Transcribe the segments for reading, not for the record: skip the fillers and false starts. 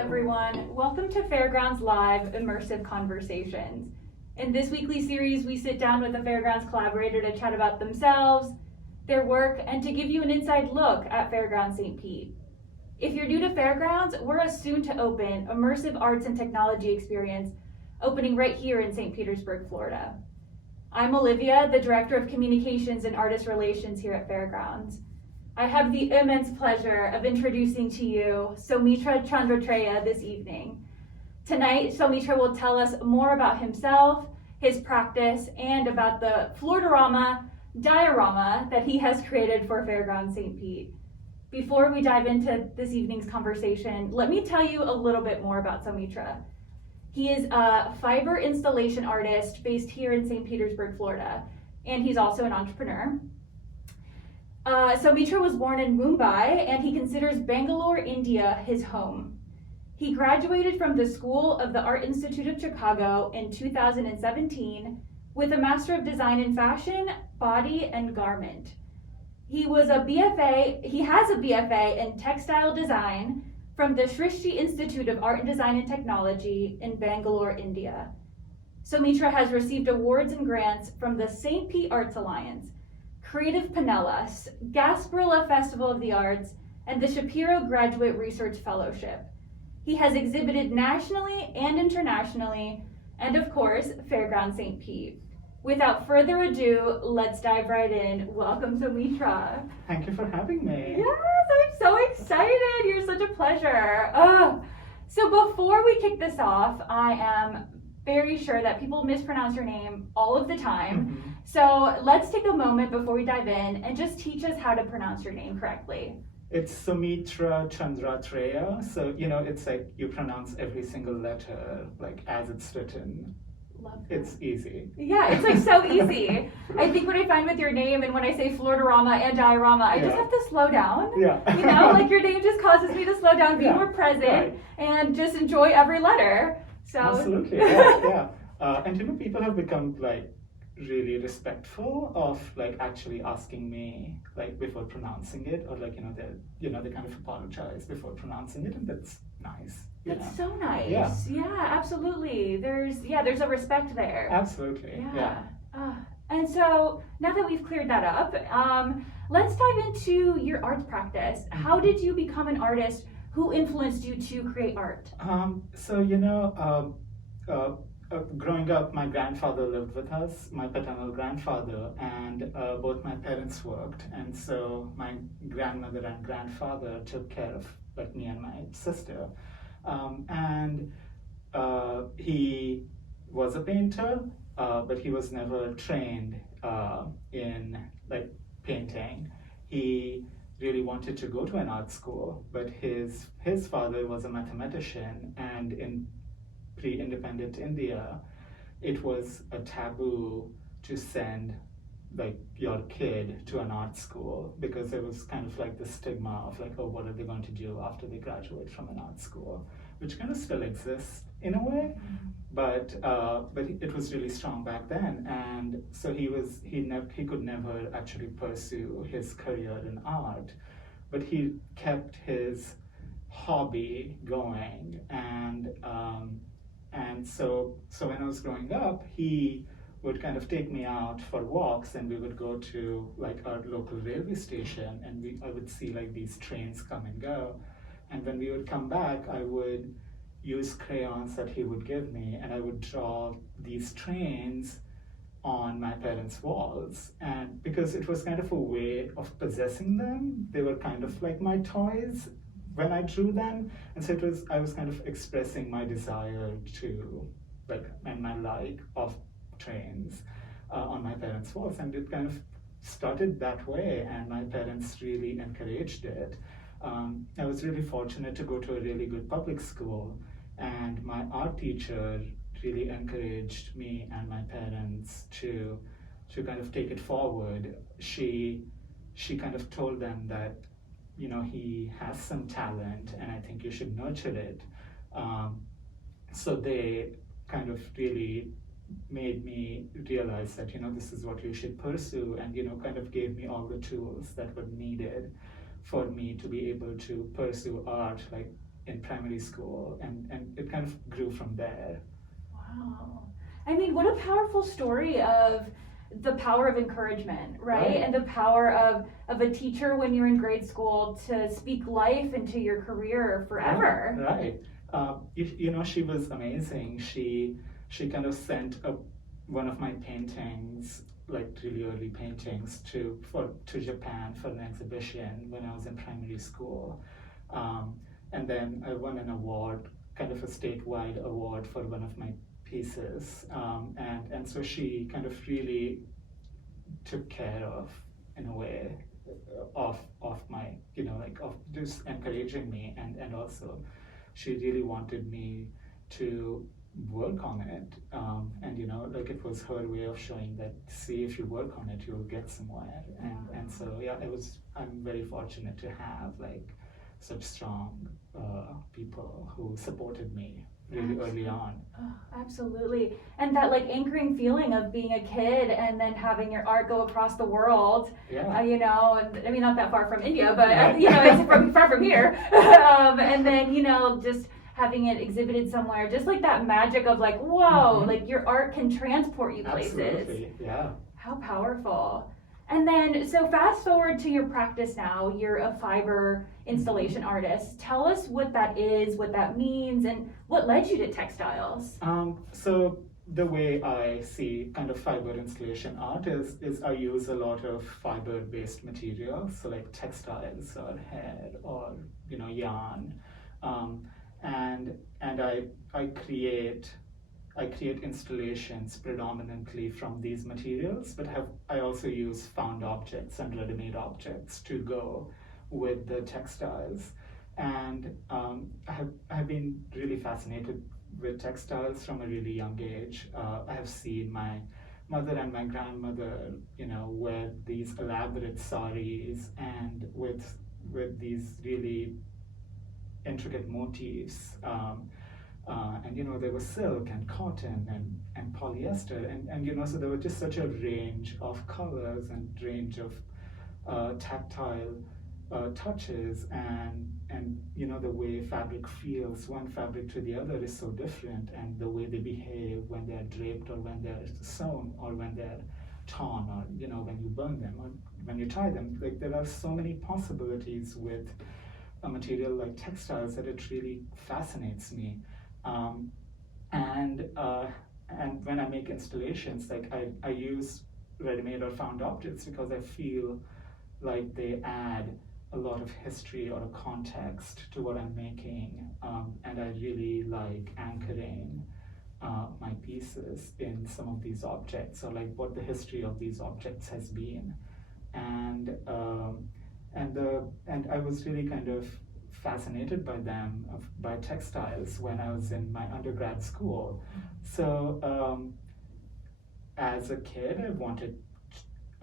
everyone. Welcome to Fairgrounds Live Immersive Conversations. In this weekly series, we sit down with a Fairgrounds collaborator to chat about themselves, their work, and to give you an inside look at Fairgrounds St. Pete. If you're new to Fairgrounds, we're a soon-to-open immersive arts and technology experience opening right here in St. Petersburg, Florida. I'm Olivia, the Director of Communications and Artist Relations here at Fairgrounds. I have the immense pleasure of introducing to you Saumitra Chandratreya this evening. Tonight, Saumitra will tell us more about himself, his practice, and about the Floridarama diorama that he has created for Fairgrounds St. Pete. Before we dive into this evening's conversation, let me tell you a little bit more about Saumitra. He is a fiber installation artist based here in St. Petersburg, Florida, and he's also an entrepreneur. Saumitra was born in Mumbai, and he considers Bangalore, India, his home. He graduated from the School of the Art Institute of Chicago in 2017 with a Master of Design in Fashion, Body, and Garment. He has a BFA in Textile Design from the Srishti Institute of Art and Design and Technology in Bangalore, India. Saumitra has received awards and grants from the St. Pete Arts Alliance, Creative Pinellas, Gasparilla Festival of the Arts, and the Shapiro Graduate Research Fellowship. He has exhibited nationally and internationally, and of course, Fairgrounds St. Pete. Without further ado, let's dive right in. Welcome, Saumitra. Thank you for having me. Yes, I'm so excited. You're such a pleasure. So before we kick this off, I am very sure that people mispronounce your name all of the time. Mm-hmm. So let's take a moment before we dive in and just teach us how to pronounce your name correctly. It's Saumitra Chandratreya. So, it's like you pronounce every single letter like as it's written. Love that. It's easy. Yeah, it's like so easy. I think what I find with your name and when I say Floridarama and diorama, I just have to slow down. Yeah. Like your name just causes me to slow down, be more present, and just enjoy every letter. So Absolutely, yeah. And people have become like really respectful of like actually asking me like before pronouncing it, or like they kind of apologize before pronouncing it, and that's nice. That's so nice. Yeah, Absolutely. There's a respect there. Absolutely. Yeah. And so now that we've cleared that up, let's dive into your arts practice. How did you become an artist? Who influenced you to create art? Growing up, my grandfather lived with us, my paternal grandfather, and both my parents worked, and so my grandmother and grandfather took care of like me and my sister. He was a painter, but he was never trained in like painting. He really wanted to go to an art school, but his father was a mathematician, and in pre-independent India, it was a taboo to send like your kid to an art school because there was kind of like the stigma of like, oh, what are they going to do after they graduate from an art school, which kind of still exists in a way, but it was really strong back then, and so he could never actually pursue his career in art, but he kept his hobby going, and so when I was growing up, he would kind of take me out for walks, and we would go to like our local railway station, and I would see like these trains come and go, and when we would come back, I would use crayons that he would give me, and I would draw these trains on my parents' walls, and because it was kind of a way of possessing them, they were kind of like my toys when I drew them, and so I was kind of expressing my desire to like and my like of trains on my parents' walls, and it kind of started that way, and my parents really encouraged it. I was really fortunate to go to a really good public school, and my art teacher really encouraged me and my parents to kind of take it forward. She kind of told them that he has some talent, and I think you should nurture it. So they kind of really made me realize that this is what you should pursue, and kind of gave me all the tools that were needed for me to be able to pursue art like in primary school, and it kind of grew from there. Wow. I mean, what a powerful story of the power of encouragement, right? And the power of a teacher when you're in grade school to speak life into your career forever. Right. She was amazing. She kind of sent one of my paintings, like really early paintings, to Japan for an exhibition when I was in primary school. And then I won an award, kind of a statewide award for one of my pieces. And so she kind of really took care of, in a way, of my, of just encouraging me, and also she really wanted me to work on it. And it was her way of showing that, see, if you work on it, you'll get somewhere. And so yeah, I'm very fortunate to have like such strong people who supported me really early on. Oh, absolutely. And that like anchoring feeling of being a kid and then having your art go across the world. Yeah. And I mean, not that far from India, but it's far from here. And then just having it exhibited somewhere, just like that magic of like, whoa, like your art can transport you places. Absolutely. Yeah. How powerful. And then, so fast forward to your practice now, you're a fiber installation artist. Tell us what that is, what that means, and what led you to textiles. So the way I see kind of fiber installation art is I use a lot of fiber-based materials, so like textiles or hair or yarn, and I create installations predominantly from these materials, but I also use found objects and ready-made objects to go with the textiles. And I have been really fascinated with textiles from a really young age. I have seen my mother and my grandmother, wear these elaborate saris and with these really intricate motifs. And there was silk and cotton and polyester, and so there was just such a range of colors and range of tactile touches, and the way fabric feels one fabric to the other is so different, and the way they behave when they're draped or when they're sewn or when they're torn, or when you burn them or when you tie them. Like, there are so many possibilities with a material like textiles that it really fascinates me. And when I make installations, like I use ready-made or found objects because I feel like they add a lot of history or a context to what I'm making, and I really like anchoring my pieces in some of these objects, or like what the history of these objects has been, and I was really kind of fascinated by them, by textiles, when I was in my undergrad school. So as a kid, I wanted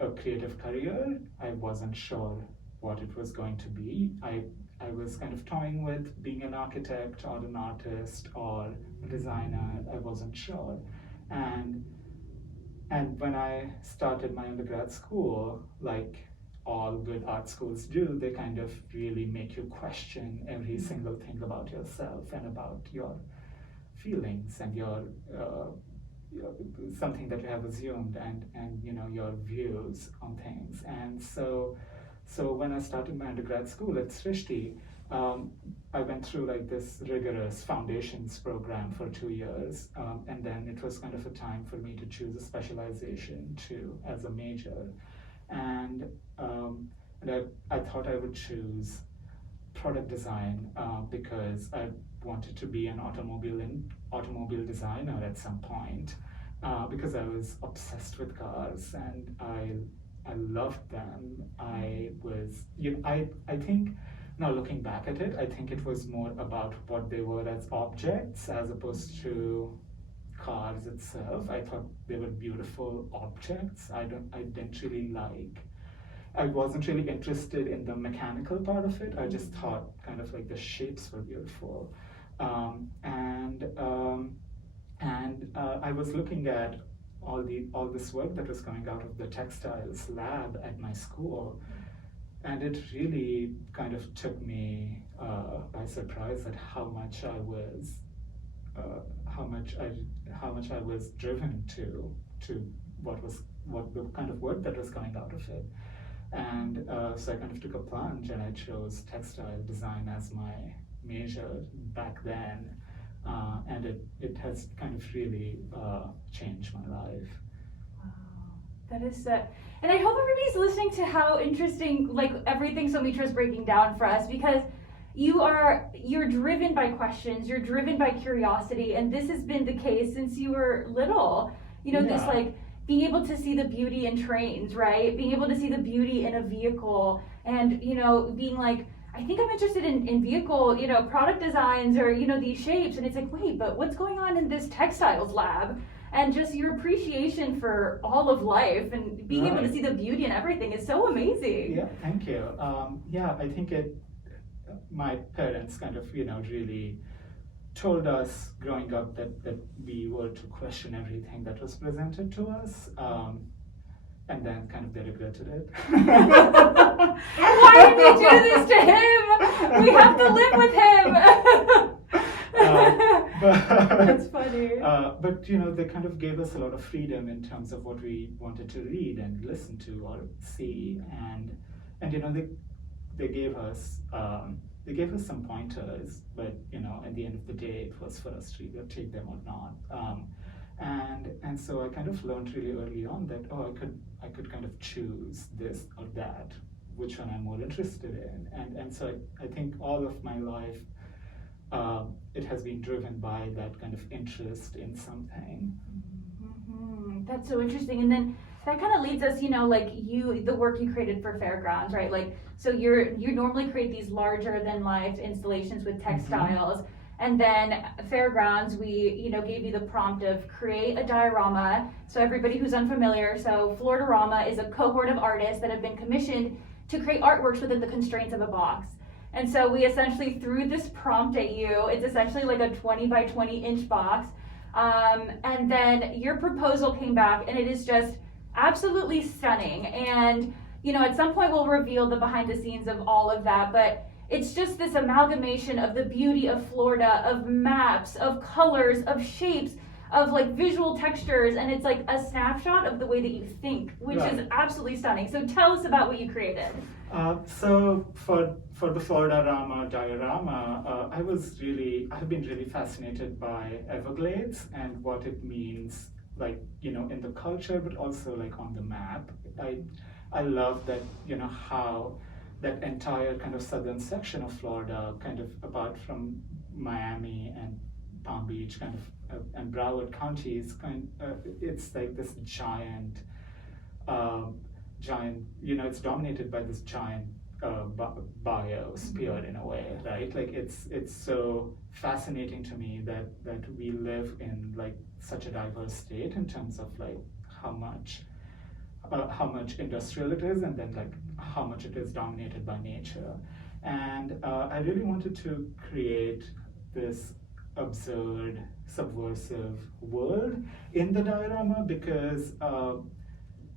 a creative career. I wasn't sure what it was going to be. I was kind of toying with being an architect or an artist or a designer. I wasn't sure. And when I started my undergrad school, like all good art schools do, they kind of really make you question every single thing about yourself and about your feelings and your something that you have assumed, and your views on things. And so when I started my undergrad school at Srishti, I went through like this rigorous foundations program for 2 years, and then it was kind of a time for me to choose a specialization too as a major. And I thought I would choose product design because I wanted to be an automobile designer at some point, because I was obsessed with cars and I loved them. I think, now looking back at it, I think it was more about what they were as objects as opposed to cars itself. I thought they were beautiful objects. I wasn't really interested in the mechanical part of it. I just thought kind of like the shapes were beautiful. I was looking at all this work that was coming out of the textiles lab at my school, and it really kind of took me by surprise at how much I was how much I was driven to what the kind of work that was coming out of it. And so I kind of took a plunge and I chose textile design as my major back then. And it has kind of really changed my life. Wow, that is and I hope everybody's listening to how interesting, like, everything Saumitra is breaking down for us, because you're driven by questions, you're driven by curiosity, and this has been the case since you were little. This, like, being able to see the beauty in trains, right? Being able to see the beauty in a vehicle, and being like, I think I'm interested in vehicle, product designs, or these shapes, and it's like, wait, but what's going on in this textiles lab? And just your appreciation for all of life and being able to see the beauty in everything is so amazing. Yeah, thank you. I think my parents kind of, really told us growing up that we were to question everything that was presented to us, and then kind of they regretted it. Why did we do this to him? We have to live with him. That's funny. But they kind of gave us a lot of freedom in terms of what we wanted to read and listen to or see, and they gave us some pointers, but at the end of the day, it was for us to either take them or not. And so I kind of learned really early on that I could kind of choose this or that, which one I'm more interested in, and so I think all of my life it has been driven by that kind of interest in something. Mm-hmm. That's so interesting. And then that kind of leads us, the work you created for Fairgrounds, right? Like, so you normally create these larger than life installations with textiles. Mm-hmm. And then Fairgrounds, we, gave you the prompt of create a diorama. So everybody who's unfamiliar, so Floridarama is a cohort of artists that have been commissioned to create artworks within the constraints of a box. And so we essentially threw this prompt at you. It's essentially like a 20 by 20 inch box. And then your proposal came back, and it is just absolutely stunning. And, at some point we'll reveal the behind the scenes of all of that, but it's just this amalgamation of the beauty of Florida, of maps, of colors, of shapes, of like visual textures, and it's like a snapshot of the way that you think, which is absolutely stunning. So tell us about what you created. So for the Floridarama diorama, I've been really fascinated by Everglades and what it means, like, in the culture, but also like on the map. I love that, how that entire kind of southern section of Florida, kind of apart from Miami and Palm Beach, kind of, and Broward counties, it's like this giant, it's dominated by this giant biosphere in a way, right? Like it's so fascinating to me that we live in like such a diverse state in terms of like how much industrial it is, and then like how much it is dominated by nature. And I really wanted to create this absurd, subversive world in the diorama, because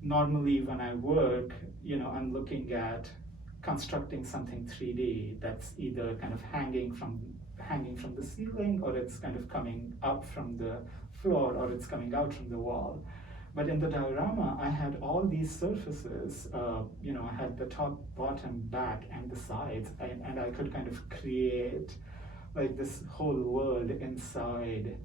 normally when I work, I'm looking at constructing something 3D that's either kind of hanging from the ceiling, or it's kind of coming up from the floor, or it's coming out from the wall. But in the diorama, I had all these surfaces, I had the top, bottom, back, and the sides, and I could kind of create like this whole world inside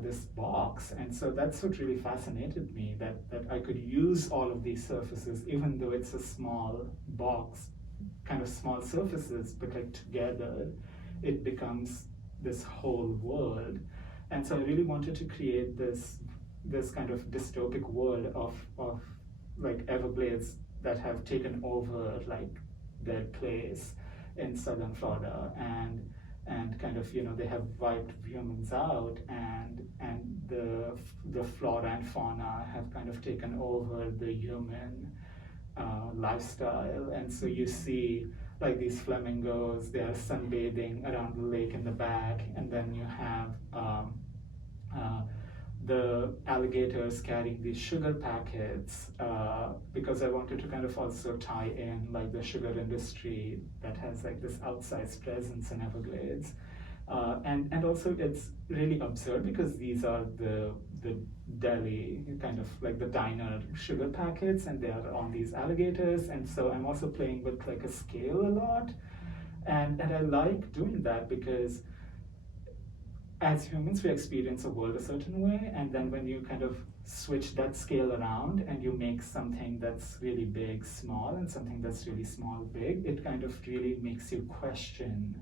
this box. And so that's what really fascinated me, that I could use all of these surfaces, even though it's a small box, kind of small surfaces, but like together, it becomes this whole world. And so I really wanted to create this kind of dystopic world of like Everglades that have taken over like their place in southern Florida, and kind of they have wiped humans out, and the flora and fauna have kind of taken over the human lifestyle. And so you see like these flamingos, they are sunbathing around the lake in the back, and then you have the alligators carrying these sugar packets, because I wanted to kind of also tie in like the sugar industry that has like this outsized presence in Everglades. And also it's really absurd because these are the deli, kind of like the diner sugar packets, and they are on these alligators. And so I'm also playing with like a scale a lot. And I like doing that because as humans, we experience a world a certain way, and then when you kind of switch that scale around and you make something that's really big small and something that's really small big, it kind of really makes you question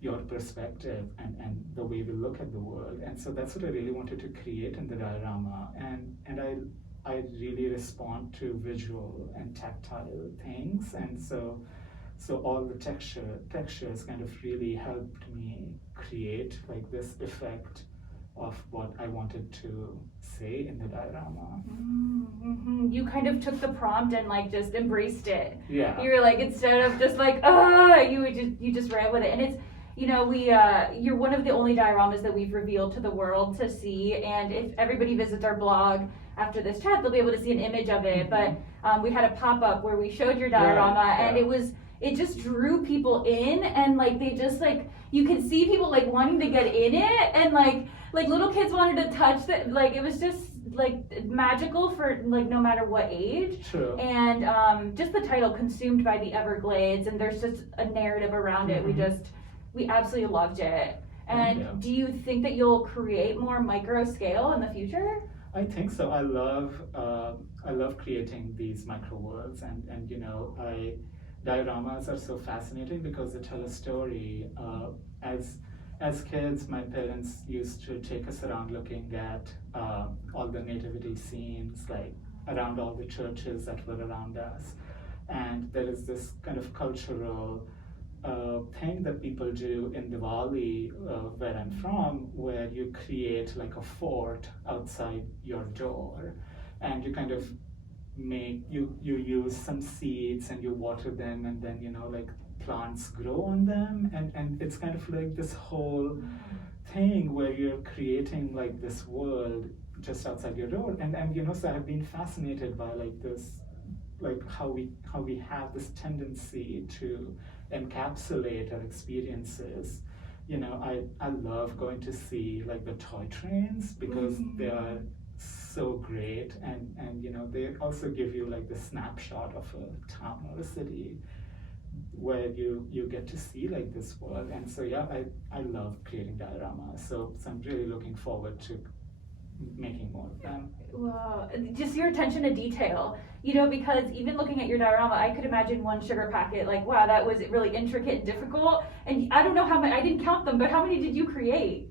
your perspective and the way we look at the world. And so that's what I really wanted to create in the diorama. And I really respond to visual and tactile things, and so all the textures kind of really helped me create like this effect of what I wanted to say in the diorama. Mm-hmm. You kind of took the prompt and like just embraced it. Yeah. You were like, instead of just like, you just ran with it. And it's, you're one of the only dioramas that we've revealed to the world to see. And if everybody visits our blog after this chat, they'll be able to see an image of it. Mm-hmm. But we had a pop-up where we showed your diorama, right, and it just drew people in, and like they just like, you could see people like wanting to get in it, and like little kids wanted to touch it. Like it was just like magical for like no matter what age. True. And just the title, Consumed by the Everglades, and there's just a narrative around it. We absolutely loved it. And do you think that you'll create more Microscale in the future? I think so. I love creating these micro worlds, and dioramas are so fascinating because they tell a story. As kids, my parents used to take us around looking at all the nativity scenes, like around all the churches that were around us. And there is this kind of cultural thing that people do in Diwali, where I'm from, where you create like a fort outside your door, and you kind of you use some seeds and you water them, and then like plants grow on them, and it's kind of like this whole thing where you're creating like this world just outside your door. And so I've been fascinated by like this, like how we have this tendency to encapsulate our experiences. I love going to see like the toy trains because they are so great, and they also give you like the snapshot of a town or a city where you get to see like this world. And so I love creating dioramas, so I'm really looking forward to making more of them. Wow, just your attention to detail, because even looking at your diorama, I could imagine one sugar packet, like, wow, that was really intricate and difficult. And I don't know how many, I didn't count them, but how many did you create?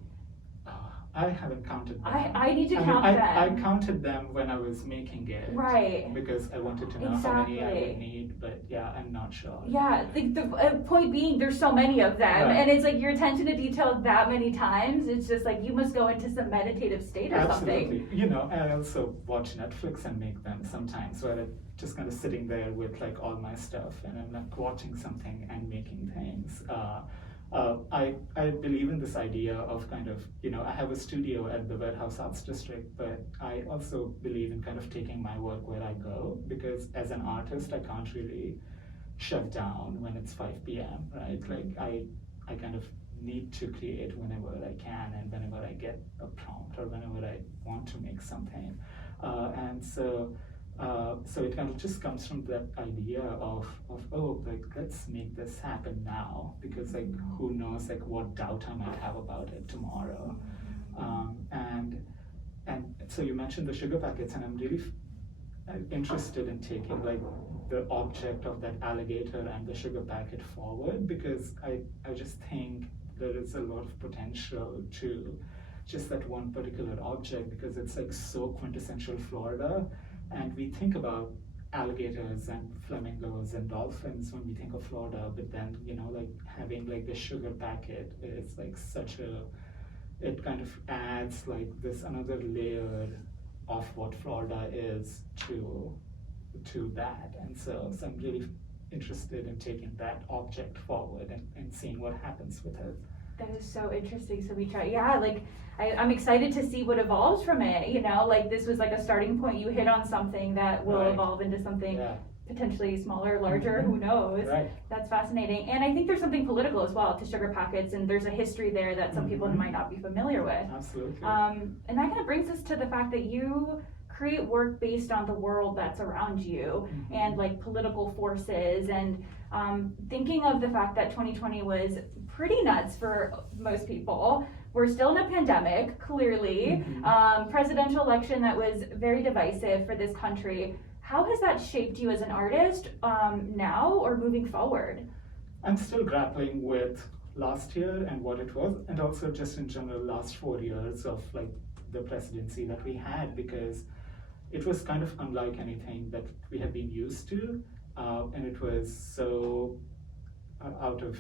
I haven't counted them. I need to count them. I counted them when I was making it. Right. Because I wanted to know how many I would need, but I'm not sure. Yeah, the point being, there's so many of them, right. And it's like your attention to detail that many times, it's just like you must go into some meditative state or something. Absolutely. I also watch Netflix and make them sometimes, where I'm just kind of sitting there with like all my stuff, and I'm like watching something and making things. I believe in this idea of kind of, I have a studio at the Warehouse Arts District, but I also believe in kind of taking my work where I go, because as an artist, I can't really shut down when it's 5 p.m., right? Like I kind of need to create whenever I can and whenever I get a prompt or whenever I want to make something. And so it kind of just comes from that idea of like, let's make this happen now, because like who knows like what doubt I might have about it tomorrow. And so you mentioned the sugar packets, and I'm really interested in taking like the object of that alligator and the sugar packet forward, because I just think there is a lot of potential to just that one particular object, because it's like so quintessential Florida. And we think about alligators and flamingos and dolphins when we think of Florida, but then, like having like the sugar packet is like it kind of adds like this another layer of what Florida is to that. And so I'm really interested in taking that object forward and seeing what happens with it. That is so interesting, Saumitra. Yeah, like I'm excited to see what evolves from it. You know, like this was like a starting point. You hit on something that will Right. evolve into something Yeah. potentially smaller, larger. Mhm. Who knows? Right. That's fascinating. And I think there's something political as well to sugar packets, and there's a history there that some people Mhm. might not be familiar with. Absolutely. And that kind of brings us to the fact that you create work based on the world that's around you Mhm. and like political forces and thinking of the fact that 2020 was pretty nuts for most people. We're still in a pandemic, clearly. Mhm. Presidential election that was very divisive for this country. How has that shaped you as an artist now or moving forward? I'm still grappling with last year and what it was, and also just in general last 4 years of like the presidency that we had, because it was kind of unlike anything that we have been used to, and it was so out of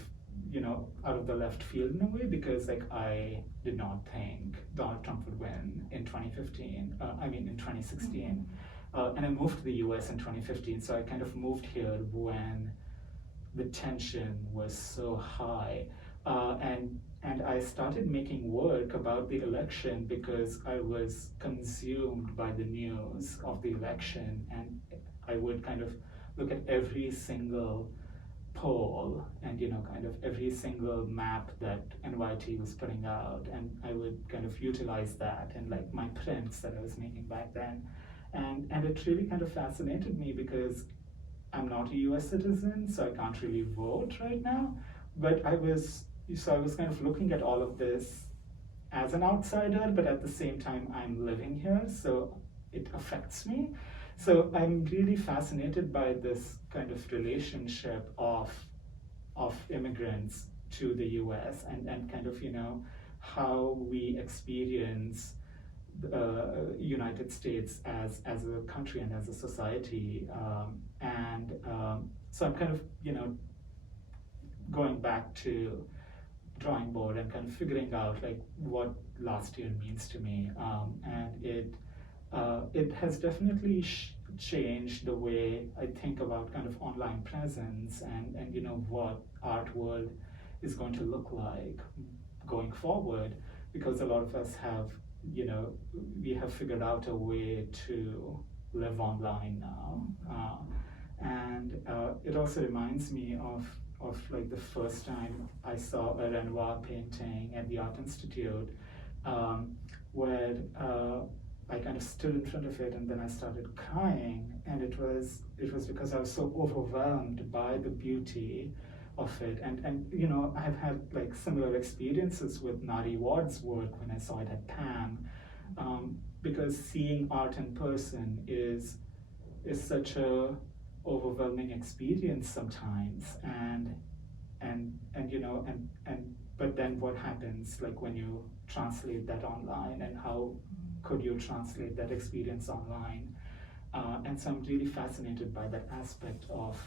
out of the left field in a way, because like I did not think Donald Trump would win in 2015. In 2016, and I moved to the U.S. in 2015. So I kind of moved here when the tension was so high, and I started making work about the election because I was consumed by the news of the election, and I would kind of look at every single poll and kind of every single map that NYT was putting out, and I would kind of utilize that and like my prints that I was making back then, and it really kind of fascinated me because I'm not a US citizen, so I can't really vote right now. But I was kind of looking at all of this as an outsider, but at the same time, I'm living here, so it affects me. So I'm really fascinated by this kind of relationship of immigrants to the US, and kind of, how we experience United States as a country and as a society, so I'm kind of going back to drawing board and kind of figuring out like what last year means to me, and it has definitely changed the way I think about kind of online presence and what art world is going to look like going forward, because a lot of us have we have figured out a way to live online now, and it also reminds me of like the first time I saw a Renoir painting at the Art Institute, where I kind of stood in front of it and then I started crying, and it was because I was so overwhelmed by the beauty of it, and I've had like similar experiences with Nari Ward's work when I saw it at PAM, because seeing art in person is such a overwhelming experience sometimes, and but then what happens like when you translate that online, and how could you translate that experience online, and so I'm really fascinated by that aspect of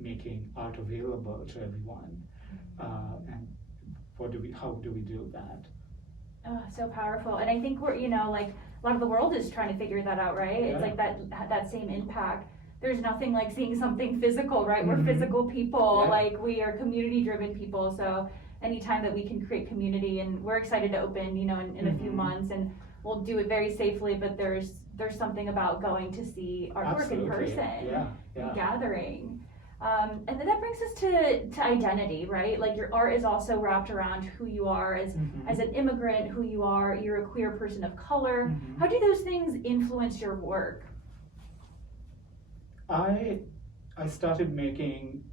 making art available to everyone, and how do we do that? Oh, so powerful. And I think we're, like a lot of the world is trying to figure that out, right? Yeah. It's like that same impact. There's nothing like seeing something physical, right? Mm-hmm. We're physical people, Yeah. like we are community driven people. So anytime that we can create community, and we're excited to open, in a few Mm-hmm. months, and we'll do it very safely, but there's something about going to see artwork in Absolutely. person Yeah. and gathering. And then that brings us to identity, right? Like your art is also wrapped around who you are as an immigrant, who you are. You're a queer person of color. Mhm. How do those things influence your work? I started making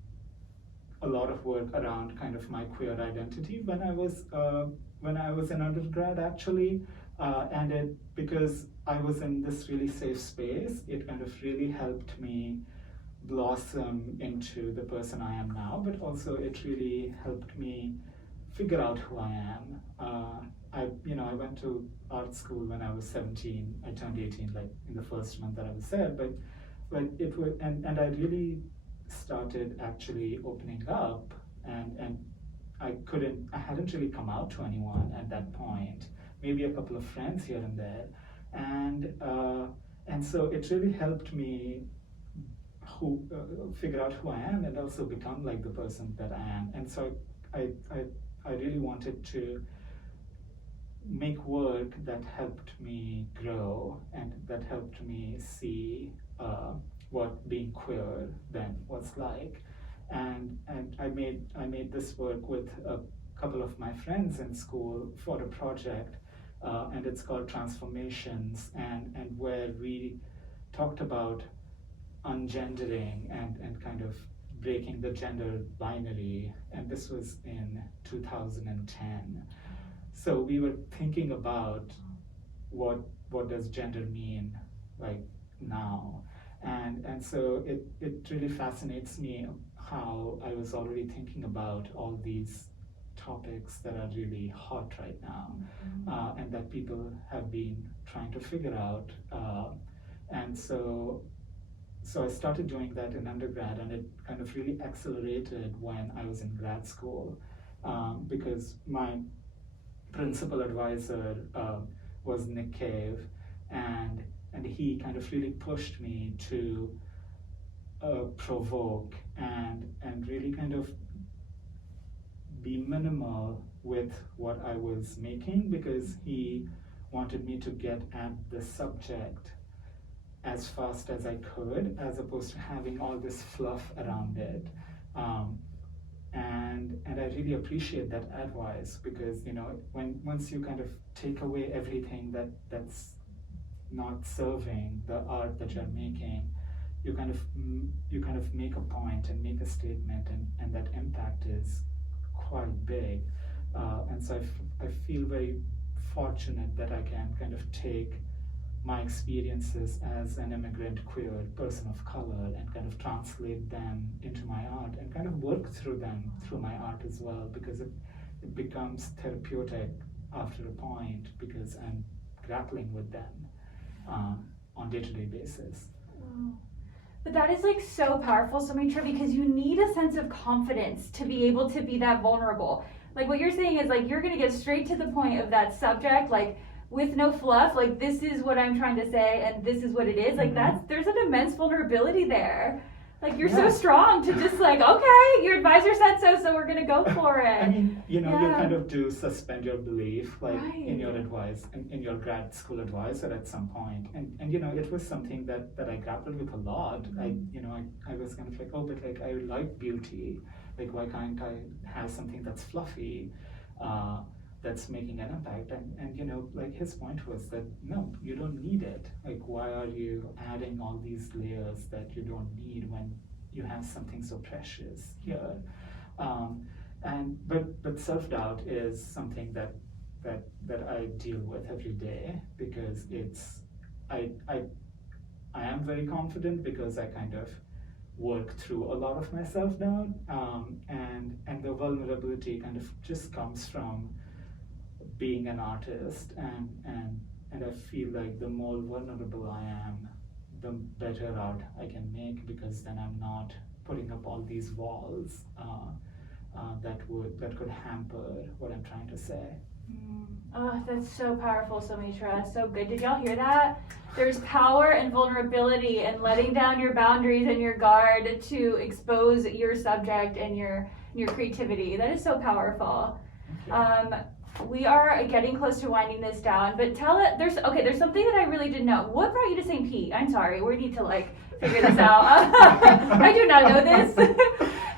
a lot of work around kind of my queer identity when I was in undergrad, actually, and because I was in this really safe space, it kind of really helped me blossom into the person I am now, but also it really helped me figure out who I am. I went to art school when I was 17. I turned 18 like in the first month that I was there, but it was, and I really started actually opening up, and I hadn't really come out to anyone at that point, maybe a couple of friends here and there, and so it really helped me figure out who I am and also become like the person that I am. And so I I really wanted to make work that helped me grow and that helped me see what being queer then was like. And I made this work with a couple of my friends in school for a project, and it's called Transformations, and where we talked about ungendering and kind of breaking the gender binary, and this was in 2010. So we were thinking about what does gender mean like now, and so it really fascinates me how I was already thinking about all these topics that are really hot right now, and that people have been trying to figure out, and so I started doing that in undergrad, and it kind of really accelerated when I was in grad school, because my principal advisor was Nick Cave, and he kind of really pushed me to provoke and really kind of be minimal with what I was making, because he wanted me to get at the subject as fast as I could, as opposed to having all this fluff around it. And I really appreciate that advice, because once you kind of take away everything that's not serving the art that you're making, you kind of make a point and make a statement, and that impact is quite big. And so I feel very fortunate that I can kind of take my experiences as an immigrant queer person of color and kind of translate them into my art and kind of work through them through my art as well, because it becomes therapeutic after a point, because I'm grappling with them on day-to-day basis. Wow. But that is like so powerful, Saumitra, because you need a sense of confidence to be able to be that vulnerable. Like what you're saying is like you're gonna get straight to the point of that subject, like with no fluff, like this is what I'm trying to say and this is what it is. Like there's an immense vulnerability there. Like you're so strong to just like, okay, your advisor said so we're gonna go for it. I mean, you kind of do suspend your belief, like in your advice, in your grad school advisor at some point. And it was something that I grappled with a lot. I was kind of like, oh, but like I like beauty. Like why can't I have something that's fluffy? That's making an impact, and like his point was that no, you don't need it. Like why are you adding all these layers that you don't need when you have something so precious here? But self-doubt is something that I deal with every day, because I am very confident because I kind of work through a lot of my self-doubt, and the vulnerability kind of just comes from being an artist, and I feel like the more vulnerable I am, the better art I can make, because then I'm not putting up all these walls that could hamper what I'm trying to say. Oh, that's so powerful, Saumitra. So good. Did y'all hear that? There's power and vulnerability and letting down your boundaries and your guard to expose your subject and your creativity. That is so powerful. We are getting close to winding this down, but there's something that I really didn't know. What brought you to St. Pete? I'm sorry, we need to figure this out. I do not know this.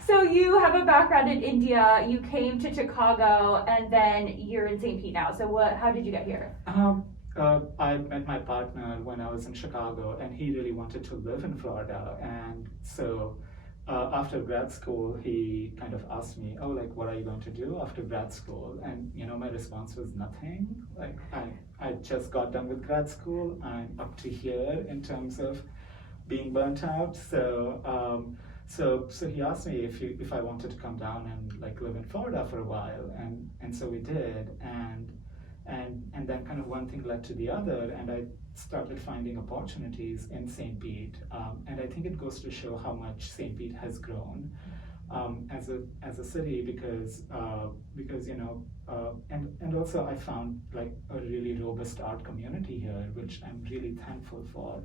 So you have a background in India, you came to Chicago, and then you're in St. Pete now. So how did you get here? I met my partner when I was in Chicago, and he really wanted to live in Florida, and so after grad school, he kind of asked me, oh, like, what are you going to do after grad school? And, my response was nothing. Like, I just got done with grad school. I'm up to here in terms of being burnt out. So he asked me if I wanted to come down and, like, live in Florida for a while. And so we did. And then kind of one thing led to the other, and I started finding opportunities in St. Pete, and I think it goes to show how much St. Pete has grown as a city, because and also I found like a really robust art community here, which I'm really thankful for,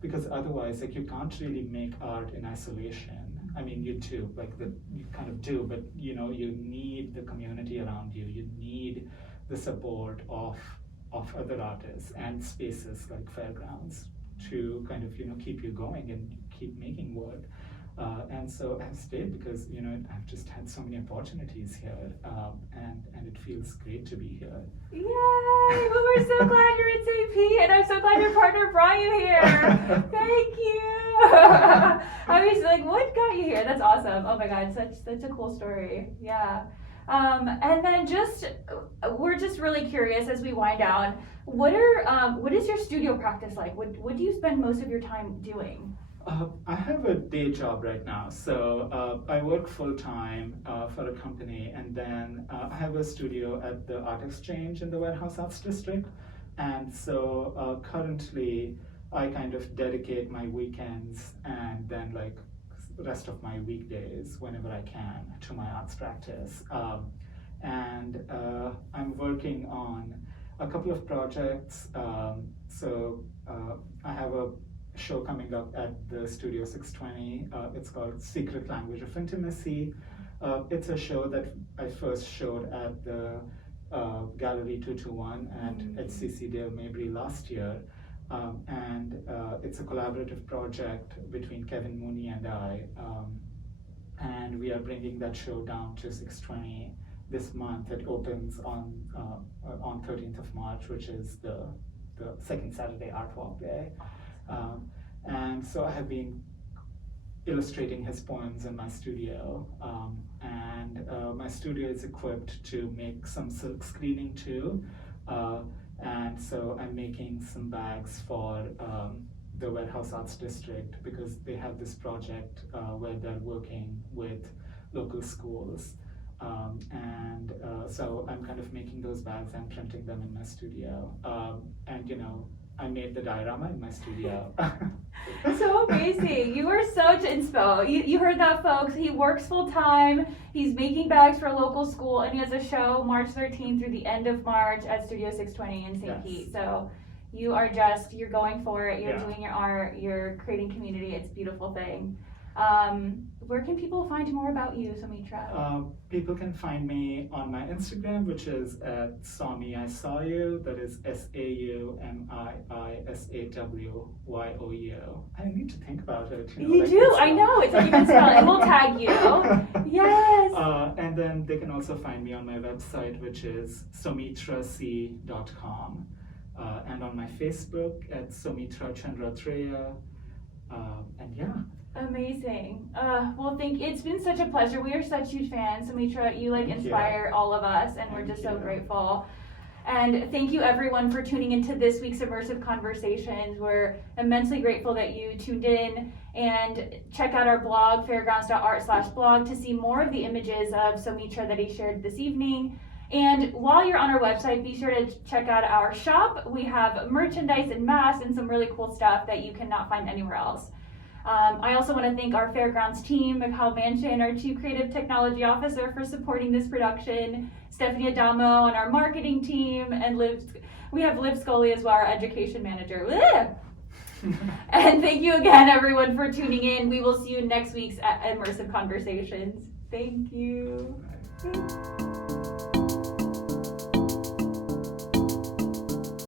because otherwise like you can't really make art in isolation. I mean, you too, like you kind of do, but you know, you need the community around you. You need the support of other artists and spaces like Fairgrounds to kind of, you know, keep you going and keep making work. And so I've stayed because, you know, I've just had so many opportunities here, and it feels great to be here. Yay! Well, we're so glad you're in St. Pete, and I'm so glad your partner brought you here. Thank you. I was like, what got you here? That's awesome. Oh my God, such a cool story. Yeah. And then we're just really curious as we wind down. What is your studio practice like? What do you spend most of your time doing? I have a day job right now, so I work full time for a company, and then I have a studio at the Art Exchange in the Warehouse Arts District, and so currently I kind of dedicate my weekends and then like the rest of my weekdays whenever I can to my arts practice, and I'm working on a couple of projects. So I have a show coming up at the Studio 620. It's called Secret Language of Intimacy. It's a show that I first showed at the Gallery 221 at HCC Dale Mabry last year. And it's a collaborative project between Kevin Mooney and I. And we are bringing that show down to 620 this month. It opens on 13th of March, which is the second Saturday Art Walk Day. And so I have been illustrating his poems in my studio, and my studio is equipped to make some silk screening too, and so I'm making some bags for the Warehouse Arts District because they have this project where they're working with local schools, and so I'm kind of making those bags and printing them in my studio, and you know, I made the diorama in my studio. So amazing. You are such inspo. You heard that, folks. He works full time. He's making bags for a local school, and he has a show March 13th through the end of March at Studio 620 in St. Pete. So you're going for it. You're doing your art. You're creating community. It's a beautiful thing. Where can people find more about you, Saumitra? People can find me on my Instagram, which is at Saumi I Saw You. That is SAUMIISAWYOU. I need to think about it. You do. I know. It's like you can spell it. And we'll tag you. Yes. And then they can also find me on my website, which is saumitrac.com, and on my Facebook at Saumitra Chandratreya. And yeah. Amazing. Well, it's been such a pleasure. We are such huge fans. Saumitra, you inspire all of us, and we're just so grateful. And thank you everyone for tuning into this week's Immersive Conversations. We're immensely grateful that you tuned in, and check out our blog, fairgrounds.art/blog, to see more of the images of Saumitra that he shared this evening. And while you're on our website, be sure to check out our shop. We have merchandise and masks and some really cool stuff that you cannot find anywhere else. I also want to thank our Fairgrounds team, Mikhail Manchin, our Chief Creative Technology Officer, for supporting this production, Stephanie Adamo on our marketing team, and we have Liv Scully as well, our Education Manager. And thank you again, everyone, for tuning in. We will see you next week's Immersive Conversations. Thank you.